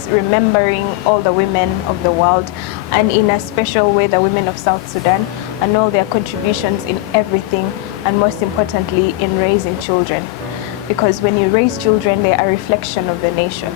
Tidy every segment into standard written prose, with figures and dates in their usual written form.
is remembering all the women of the world, and in a special way the women of South Sudan, and all their contributions in everything, and most importantly in raising children. Because when you raise children, they are a reflection of the nation,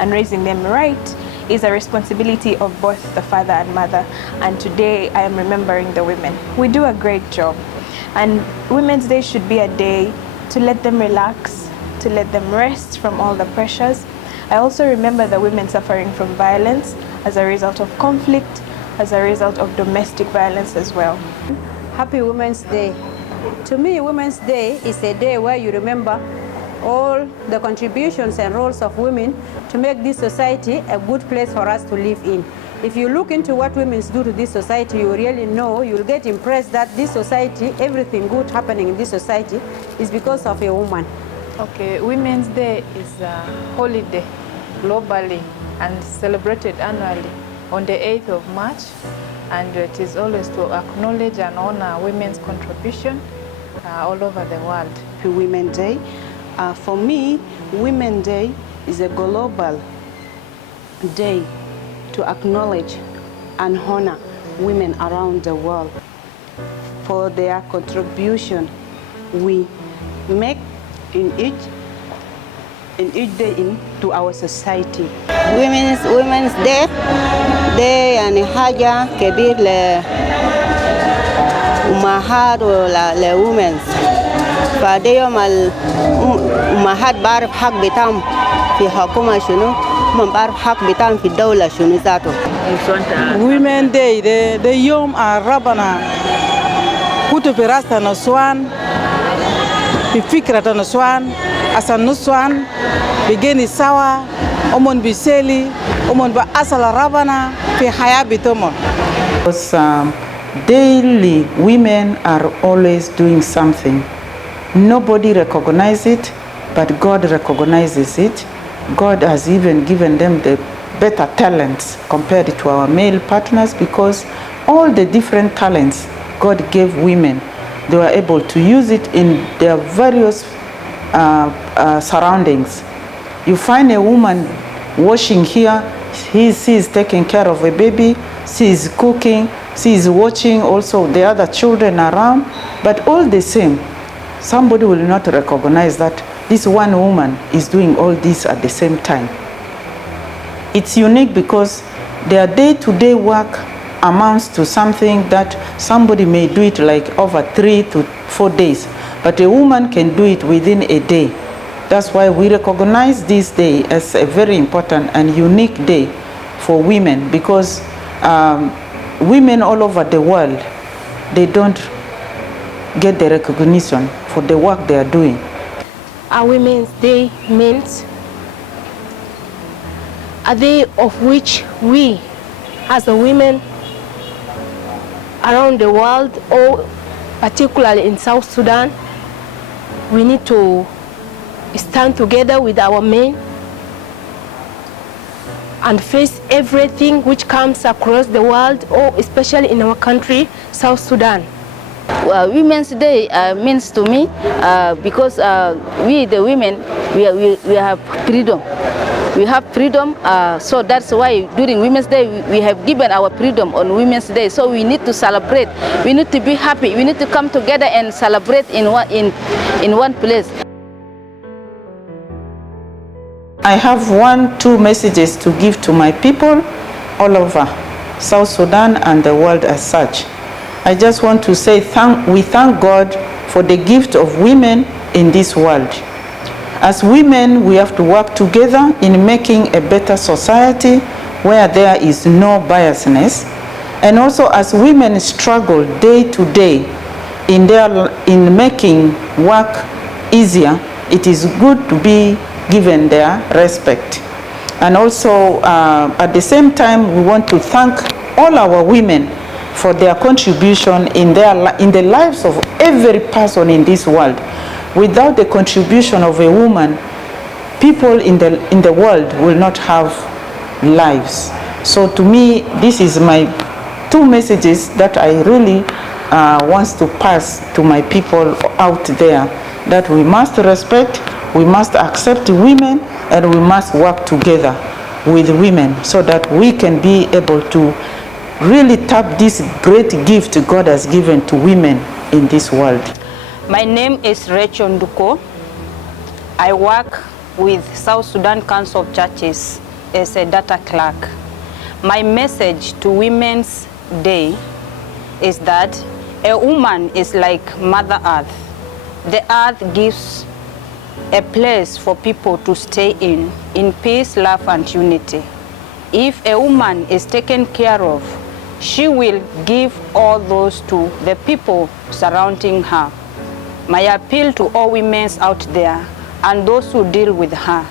and raising them right is a responsibility of both the father and mother. And today I am remembering the women. We do a great job, and Women's Day should be a day to let them relax, to let them rest from all the pressures. I also remember the women suffering from violence as a result of conflict, as a result of domestic violence as well. Happy Women's Day. To me, Women's Day is a day where you remember all the contributions and roles of women to make this society a good place for us to live in. If you look into what women do to this society, you really know, you'll get impressed that this society, everything good happening in this society is because of a woman. Okay, Women's Day is a holiday globally and celebrated annually on the 8th of March, and it is always to acknowledge and honor women's contribution all over the world. Happy Women's Day. For me, Women's Day is a global day to acknowledge and honor women around the world for their contribution we make in each day into our society. Women's Day يعني حاجة كبير لأمهات ولwomen. فده يوم الأمهات بعرف حق بتاعهم في حكومة شنو، هم بعرف حق بتاعهم في الدولة شنو ذاته. Women's Day ده يوم ربنا كتب في راسنا نسوان، في فكرة نسوان، أصل نسوان بيجي سوا، أمون بيسلي، أمون بأصل ربنا في حياة بتومون. Because daily women are always doing something. Nobody recognizes it, but God recognizes it. God has even given them the better talents compared to our male partners, because all the different talents God gave women, they were able to use it in their various surroundings. You find a woman washing here, she is taking care of a baby, she is cooking, she is watching also the other children around, but all the same, somebody will not recognize that this one woman is doing all this at the same time. It's unique because their day-to-day work amounts to something that somebody may do it like over 3 to 4 days, but a woman can do it within a day. That's why we recognize this day as a very important and unique day for women, because women all over the world, they don't get the recognition for the work they are doing. A Women's Day means a day of which we, as a women around the world, or particularly in South Sudan, we need to stand together with our men and face everything which comes across the world, or especially in our country, South Sudan. Women's Day means to me because we the women, we have freedom. We have freedom, so that's why during Women's Day we have given our freedom on Women's Day. So we need to celebrate. We need to be happy. We need to come together and celebrate in one place. I have 2 messages to give to my people all over South Sudan and the world as such. I just want to say we thank God for the gift of women in this world. As women, we have to work together in making a better society where there is no biasness. And also as women struggle day to day in making work easier, it is good to be given their respect. And also at the same time, we want to thank all our women for their contribution in the lives of every person in this world. Without the contribution of a woman, people in the world will not have lives. So to me, this is my 2 messages that I really want to pass to my people out there, that we must respect, we must accept women, and we must work together with women so that we can be able to really tap this great gift God has given to women in this world. My name is Rachel Nduko. I work with South Sudan Council of Churches as a data clerk. My message to Women's Day is that a woman is like Mother Earth. The earth gives a place for people to stay in peace, love, and unity. If a woman is taken care of, she will give all those to the people surrounding her. My appeal to all women out there and those who deal with her,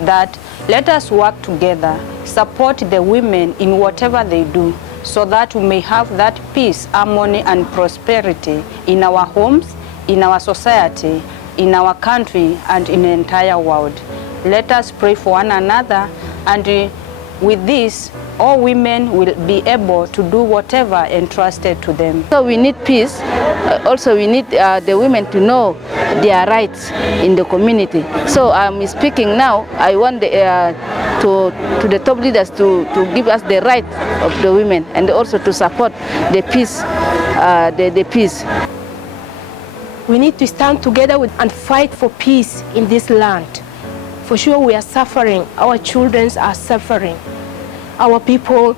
that let us work together, support the women in whatever they do, so that we may have that peace, harmony, and prosperity in our homes, in our society, in our country, and in the entire world. Let us pray for one another, and with this, all women will be able to do whatever entrusted to them. So we need peace. Also, we need the women to know their rights in the community. So I'm speaking now. I want to the top leaders to give us the right of the women, and also to support the peace. The peace. We need to stand together and fight for peace in this land. For sure we are suffering. Our children are suffering. Our people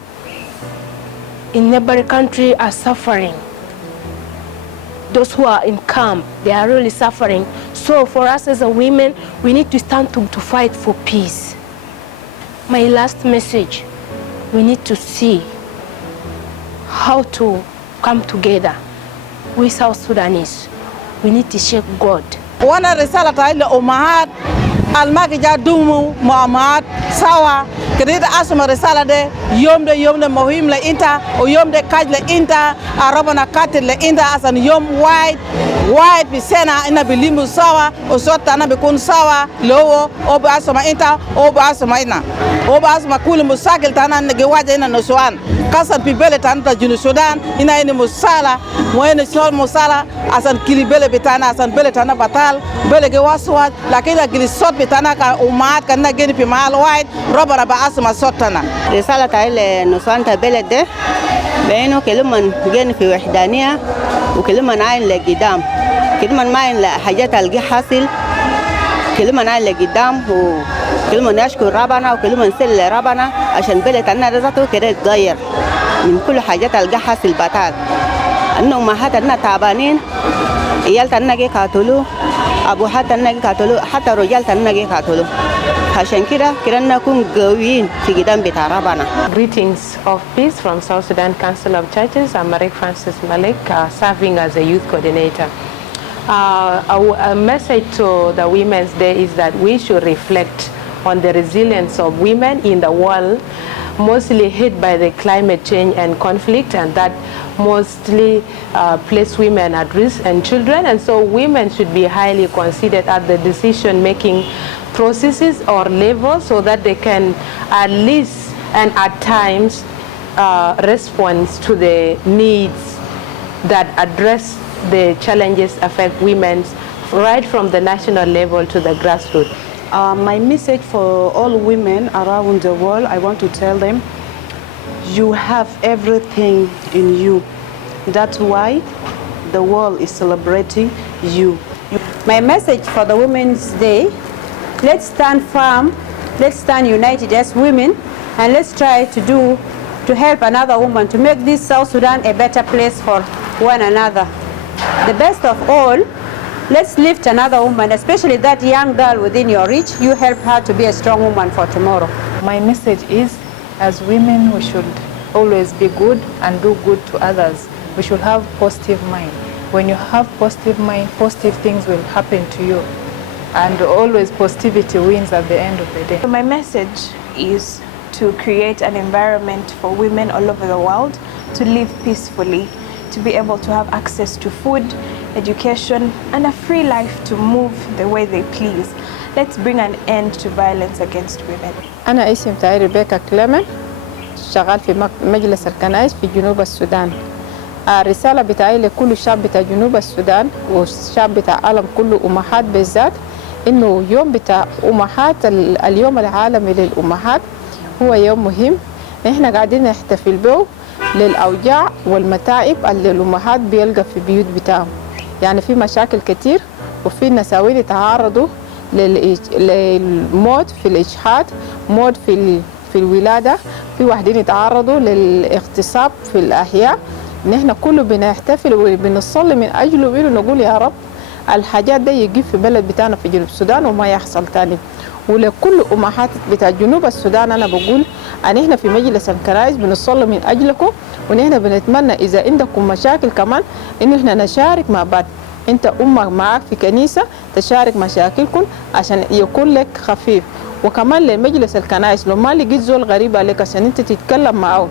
in neighboring country are suffering. Those who are in camp, they are really suffering. So for us as a women, we need to stand to fight for peace. My last message, we need to see how to come together. We South Sudanese, we need to shake God. Wana risala taile umahat almagija dumu muhammad sawa kedida asuma risala de yomde muhim le inta o yomde kaj le inta arabana katil le inta asan yom white bisena ina bilimu sawa o sota na bikun sawa lowo o ba asuma inta o ba asuma ina o ba asuma kul musakil tana nge waja ina no Sudan kasan pibele tanta junu Sudan ina ini musala moene sol musala asan kilibele bitana asan bele tana batal bele ge waswat lakini gili sot bitana ka umat kana geni pi mal white robara ba asma sotana رسالة إلى نصانتا بلد بينه كلمة جن في وحدانية وكلمة عين لقدام كلمة ما عين لحاجات الجي حاصل كلمة عين لقدام وكلمة نشكر ربنا وكلمة نسل ربنا عشان بلد أنا رزقته كده يتغير من كل حاجات الجي حاصل بتاعت أنه ما حتى أنا تعبانين عيال تنا جي قاتلوا أبو حتى أنا جي قاتلوا حتى رجال تنا جي قاتلوا Greetings of peace from South Sudan Council of Churches. I'm Marek Francis Malek, serving as a youth coordinator. Our message to the Women's Day is that we should reflect on the resilience of women in the world, mostly hit by the climate change and conflict, and that mostly place women at risk and children. And so women should be highly considered at the decision-making processes or levels so that they can at least and at times respond to the needs that address the challenges affect women right from the national level to the grassroots. My message for all women around the world, I want to tell them, you have everything in you. That's why the world is celebrating you. My message for the Women's Day, let's stand firm, let's stand united as women, and let's try to help another woman to make this South Sudan a better place for one another. The best of all, let's lift another woman, especially that young girl within your reach. You help her to be a strong woman for tomorrow. My message is, as women, we should always be good and do good to others. We should have positive mind. When you have positive mind, positive things will happen to you. And always positivity wins at the end of the day. So my message is to create an environment for women all over the world to live peacefully, to be able to have access to food, education, and a free life to move the way they please. Let's bring an end to violence against women. أنا اسمي تاي ريبيكا كليمن، شغال في مجلس الكنائس في جنوب السودان. الرسالة بتاعي لكل الشعب بتاع جنوب السودان والشعب بتاع العالم كله أمهات بالذات، إنه يوم بتاع أمهات، اليوم العالمي للأمهات، هو يوم مهم احنا قاعدين نحتفل به للأوجاع والمتاعب اللي الأمهات بيلقى في بيوت بتاعهم. يعني في مشاكل كتير وفي نساوين يتعرضوا للموت في الإجحاد، موت في الولادة، في واحدين يتعرضوا للاغتصاب في الأحياء. نحن كله بنحتفل وبنصلي من أجله وإنه نقول يا رب الحاجات دي يجي في بلد بتاعنا في جنوب السودان وما يحصل تاني. ولكل أمهات بتاع جنوب السودان أنا بقول أن إحنا في مجلس الكنائس بنصلي من أجلكم، ونحن بنتمنى إذا عندكم مشاكل كمان إن إحنا نشارك مع بعض. أنت أمك معك في كنيسة تشارك مشاكلكم عشان يكون لك خفيف. وكمان لمجلس الكنائس لو ما لقيت زول غريب عليك عشان أنت تتكلم معه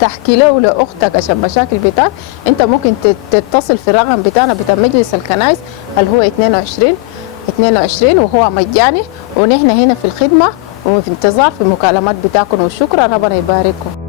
تحكي له لأختك عشان مشاكل بتاعك، أنت ممكن تتصل في الرقم بتاعنا بتاع مجلس الكنائس اللي هو 22 وهو مجاني، ونحن هنا في الخدمة وفي انتظار في المكالمات بتاعكم. وشكرا، ربنا يبارككم.